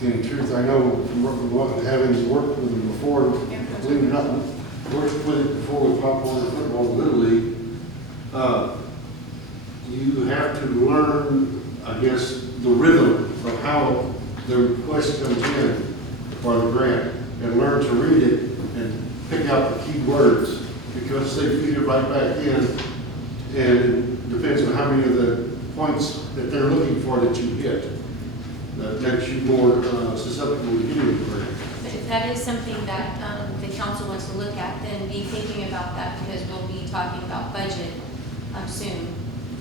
In truth, I know from having worked with them before, believe it or not, worked with it before with Pop Warner Football Little League. You have to learn, I guess, the rhythm of how the request comes in for the grant and learn to read it and pick out the key words because they feed it right back in, and it depends on how many of the points that they're looking for that you hit. That makes you more susceptible to getting the grant. But if that is something that the council wants to look at, then be thinking about that because we'll be talking about budget soon.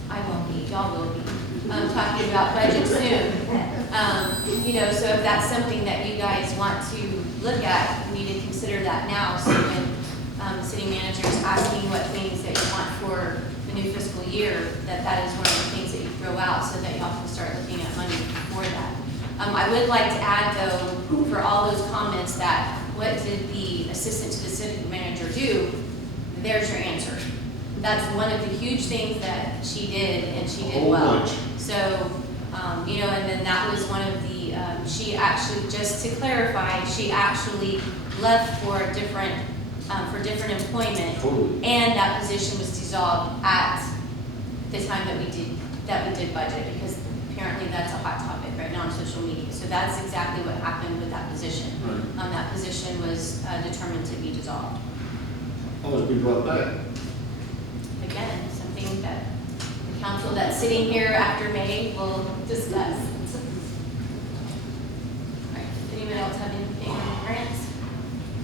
I won't be, y'all will be, talking about budget soon. You know, so if that's something that you guys want to look at, we need to consider that now. So when the city manager is asking what things that you want for the new fiscal year, that is one of the things that you throw out so that y'all can start looking at money for that. I would like to add though, for all those comments that what did the assistant to the city manager do, there's your answer. That's one of the huge things that she did, and she did well. So, you know, and then that was one of the, she actually, just to clarify, she actually left for different employment. Totally. And that position was dissolved at the time that we did budget, because apparently that's a hot topic right now on social media. So that's exactly what happened with that position. Right. That position was determined to be dissolved. Always be brought back. Again, something that the council that's sitting here after May will discuss. All right, anyone else have anything on grants?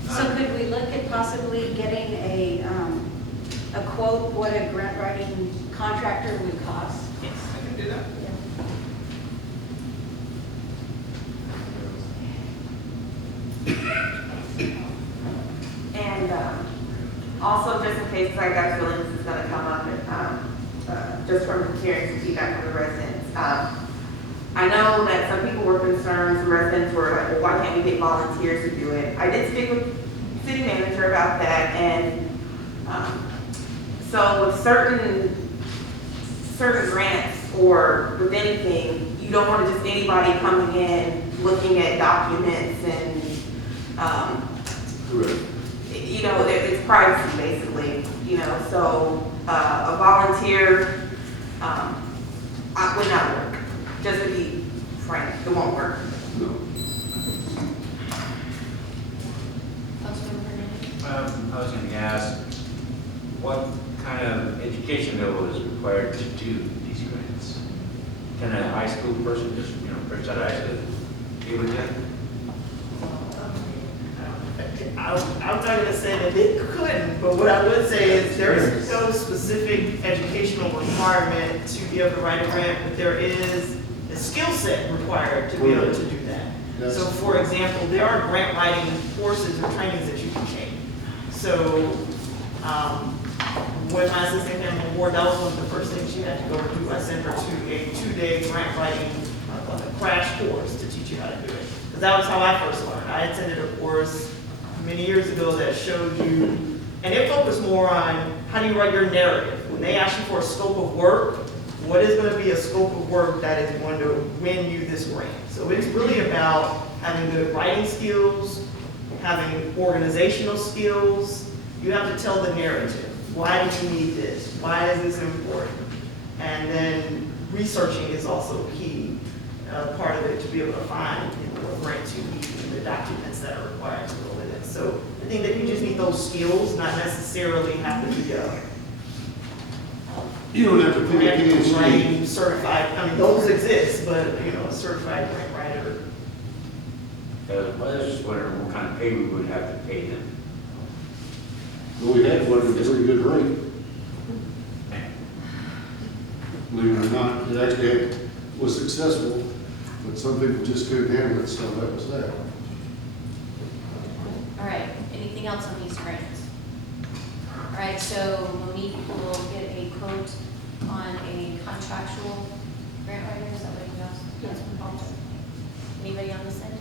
So could we look at possibly getting a quote, what a grant writing contractor would cost? Yes, I can do that. And also, just in case, I got a feeling this is going to come up, just from hearing some feedback from the residents. I know that some people were concerned, some residents were like, well, why can't we get volunteers to do it? I did speak with the city manager about that, and so with certain grants or with anything, you don't want to just anybody coming in, looking at documents and Correct. you know, it's privacy basically, you know, so a volunteer would not work. Just to be frank, it won't work. No. Councilmember Hernandez? I was going to ask, what kind of education level is required to do these grants? Can a high school person, just, you know, fresh out of high school, be able to do it? I'm not going to say that it couldn't, but what I would say is there is no specific educational requirement to be able to write a grant, but there is a skill set required to be able to do that. Yes. So for example, there are grant writing courses or trainings that you can take. So when my assistant came on board, that was one of the first things she had to go do. I sent her to a 2-day grant writing crash course to teach you how to do it. Because that was how I first learned. I attended a course many years ago that showed you, and it focused more on how do you write your narrative. When they ask you for a scope of work, what is going to be a scope of work that is going to win you this grant? So it's really about having good writing skills, having organizational skills. You have to tell the narrative. Why do you need this? Why is this important? And then researching is also a key part of it to be able to find what grants you need and the documents that are required to go with it. So I think that you just need those skills, not necessarily have to be You don't have to put a PhD. trained, certified. I mean, those exist, but you know, a certified grant writer. Well, I was just wondering what kind of pay we would have to pay them. But we had one at a pretty good rate. Believe it or not, it actually was successful, but some people just couldn't handle it, so that was that. All right, anything else on these grants? All right, so Monique will get a quote on a contractual grant writer, is that what you asked? Yes. Anybody on this end?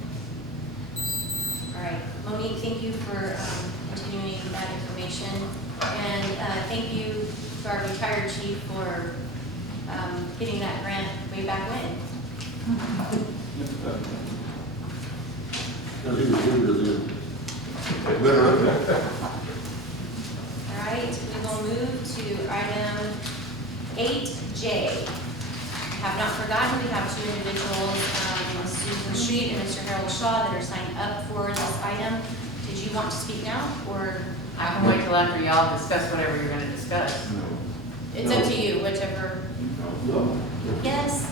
All right, Monique, thank you for continuing that information. And thank you to our retired chief for getting that grant way back when. Because he was younger then. Better. All right, we will move to item 8J. Have not forgotten, we have two individuals, Susan Street and Mr. Harold Shaw, that are signed up for this item. Did you want to speak now, or? I can wait till after y'all discuss whatever you're gonna discuss. It's up to you, whichever. No. Yes?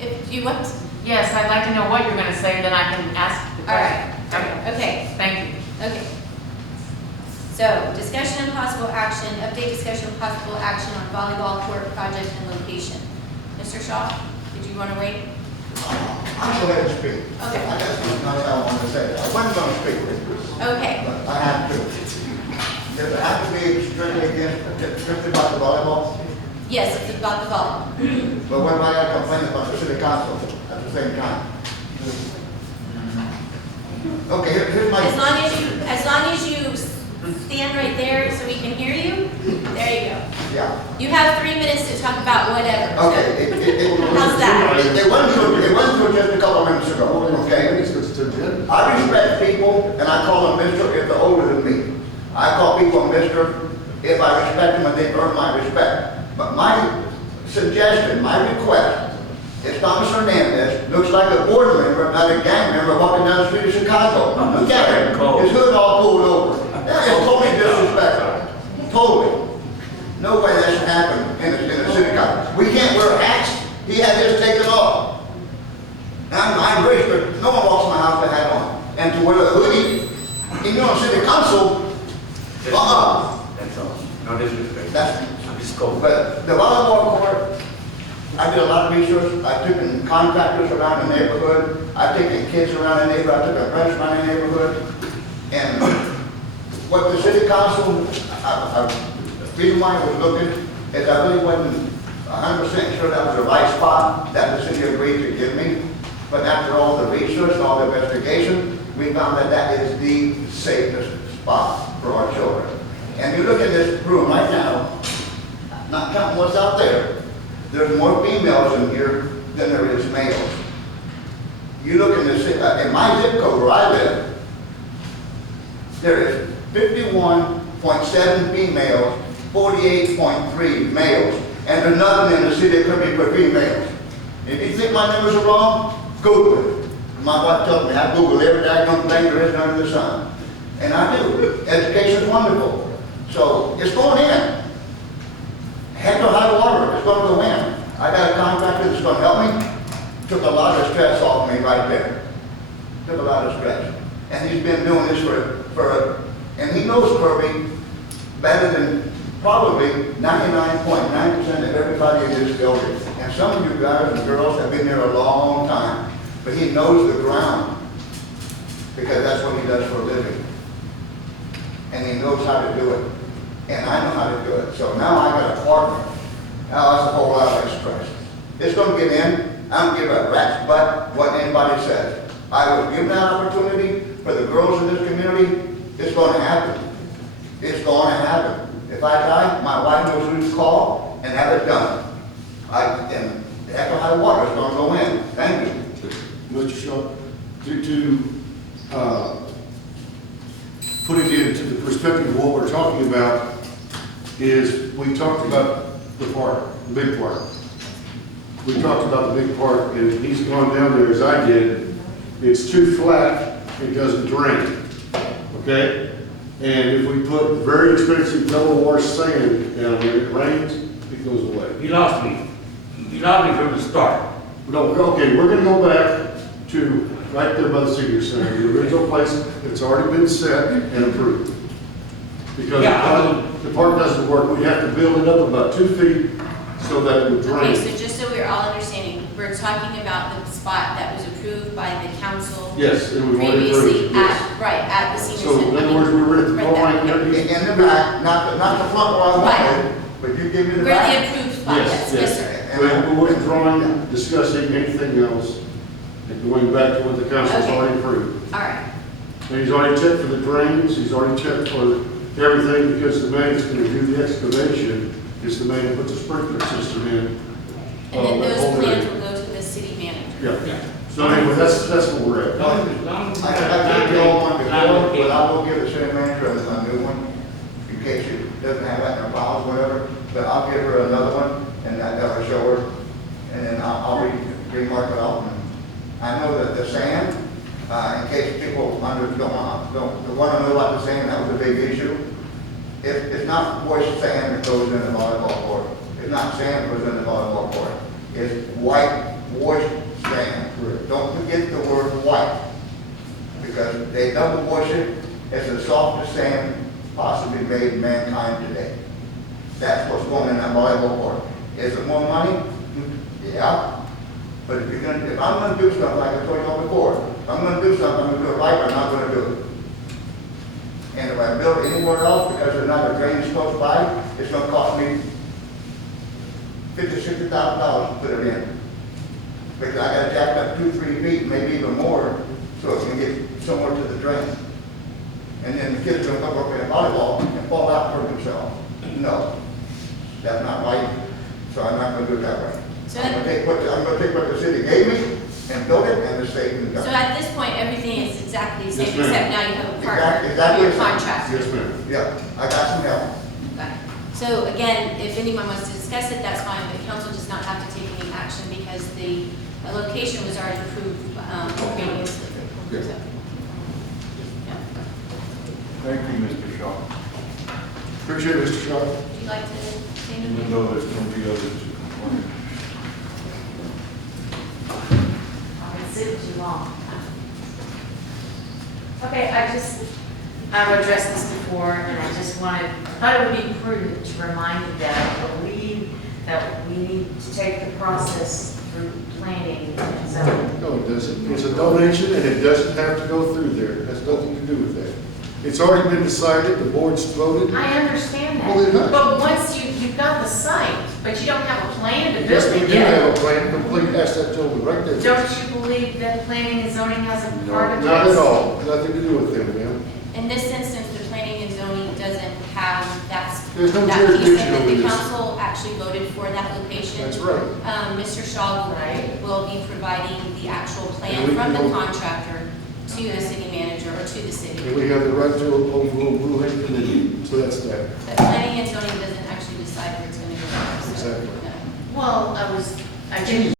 If you want. Yes, I'd like to know what you're gonna say, then I can ask the All right, question. okay, Thank you. okay. So, discussion and possible action, update discussion and possible action on volleyball court project and location. Mr. Shaw, did you want to wait? I'll go ahead and speak. Okay. I got something else I want to say. I wasn't going to speak, Okay, but I have to. Does it have to be strictly about the volleyball? yes, it's about the volleyball. But what if I got to complain about the city council at the same time? Okay, here's my. As long as you stand right there so we can hear you, there you go. Yeah. You have 3 minutes to talk about whatever. so- Okay. How's that? It went through just a couple of minutes ago, okay? I respect people, and I call them Mr. if they're older than me. I call people Mr. if I respect them and they earn my respect. But my suggestion, my request, is Thomas Hernandez looks like a board member, not a gang member walking down the street of Chicago. Look at him, his hood all pulled over. That is totally disrespectful. Totally. No way that should happen in a city council. We can't wear hats. He had his taken off. I'm rich, but no one walks in my house with a hat on. And to wear a hoodie, and you're on city council, That's all. No disrespect. that's, I'm just cold. but the volleyball court, I did a lot of research. I took in contractors around the neighborhood. I've taken kids around the neighborhood. I took a friends around the neighborhood. And what the city council, the reason why I was looking is I really wasn't 100% sure that was the right spot that the city agreed to give me. But after all the research and all the investigation, we found that that is the safest spot for our children. And you look at this room right now, not counting what's out there, there's more females in here than there is males. You look in this, in my zip code where I live, there is 51.7 females, 48.3 males, and there's nothing in the city of Kirby for females. If you think my numbers are wrong, Google it. My wife tells me I Google every daggone thing there is under the sun. And I do. Education's wonderful. So it's going in. Heck or high water, it's going to go in. I got a contractor that's going to help me. Took a lot of stress off me right there. Took a lot of stress. And he's been doing this and he knows Kirby better than probably 99.9% of everybody in this building. And some of you guys and girls have been there a long time. But he knows the ground because that's what he does for a living. And he knows how to do it. And I know how to do it. So now I got a partner. Now that's a whole lot of stress. It's going to get in. I don't give a rat's butt what anybody says. I was given that opportunity for the girls in this community. It's going to happen. It's going to happen. If I die, my wife knows who to call and have it done. And the heck of high water is going to go in. Thank you. Mr. Shaw, to put it into the perspective of what we're talking about is we talked about the park, the big park. We talked about the big park, and he's gone down there as I did. It's too flat, it doesn't drain, okay? And if we put very expensive double wash sand down when it rains, it goes away. You lost me. You lost me from the start. No, okay, we're gonna go back to right there by the senior center, the original place that's already been set and approved. Because the park doesn't work, we have to build it up about 2 feet so that it would Okay, drain. so just so we're all understanding, we're talking about the spot that was approved by the council Yes, and we've already previously approved, yes. at the senior So center. in other words, we were at the Right drawing, there. In the back, not the front where I wanted, but you give me the We're back. the approved spot, yes, yes, sir. We weren't drawing, discussing anything else, and going back to what the council's Okay. already approved. All right, And he's already checked for the drains, he's already checked for everything, because the man that's gonna do the excavation is the man who put the sprinkler system in. and then that those whole plans area. will go to the city manager. Yeah, so anyway, that's where we're at. I mark it off. And I know that the sand, in case people don't want to know about the sand, that was a big issue. It's not washed sand that goes in the volleyball court. It's not sand that goes in the volleyball court. It's white washed sand. Don't forget the word white, because they double wash it. It's the softest sand possibly made in mankind today. That's what's going in that volleyball court. Is it more money? Yeah. But if I'm gonna do something, like I told you all before, if I'm gonna do something, I'm gonna do it right, I'm not gonna do it. And if I build it anywhere else because there's another drainage close by, it's gonna cost me $50,000, $60,000 to put it in. Because I gotta jack up 2-3 feet, maybe even more, so it can get somewhere to the drain. And then the kids are gonna go up in volleyball and fall out and hurt themselves. No, that's not right, so I'm not gonna do it that way. So I'm gonna take what the city gave me and build it, and the state can So go. at this point, everything is exactly the Yes, same, ma'am. except now you have a partner, Exactly your the same. contractor. Yes, ma'am. Yeah, I got some help. Okay. So again, if anyone wants to discuss it, that's fine, but council does not have to take any action because the location was already approved previously. Okay. So, yeah. Thank you, Mr. Shaw. Appreciate it, Mr. Shaw. Would you like to say Even anything? though there's going to be others to complain. I've been sitting too long. Okay, I've addressed this before, and I thought it would be prudent to remind you that I believe that we need to take the process through planning and zoning. No, it doesn't. It's a donation and it doesn't have to go through there. It has nothing to do with that. It's already been decided, the board's voted. I understand Well, it that, does. but once you've got the site, but you don't have a plan to Yes, build we it do have yet. a plan, complete, ask that gentleman right there. Don't you believe that planning and zoning has a part of this? Not at all, nothing to do with them, ma'am. In this instance, the planning and zoning doesn't have There's no that piece of jurisdiction it. over The this. council actually voted for that location. That's right. Mr. Shaw Right. will be providing the actual And plan we from the can- contractor to the city manager or to the city. And we have the right to overrule him in the deed, so that's that. But planning and zoning doesn't actually decide where it's going to go. So, Exactly. no. Well, I didn't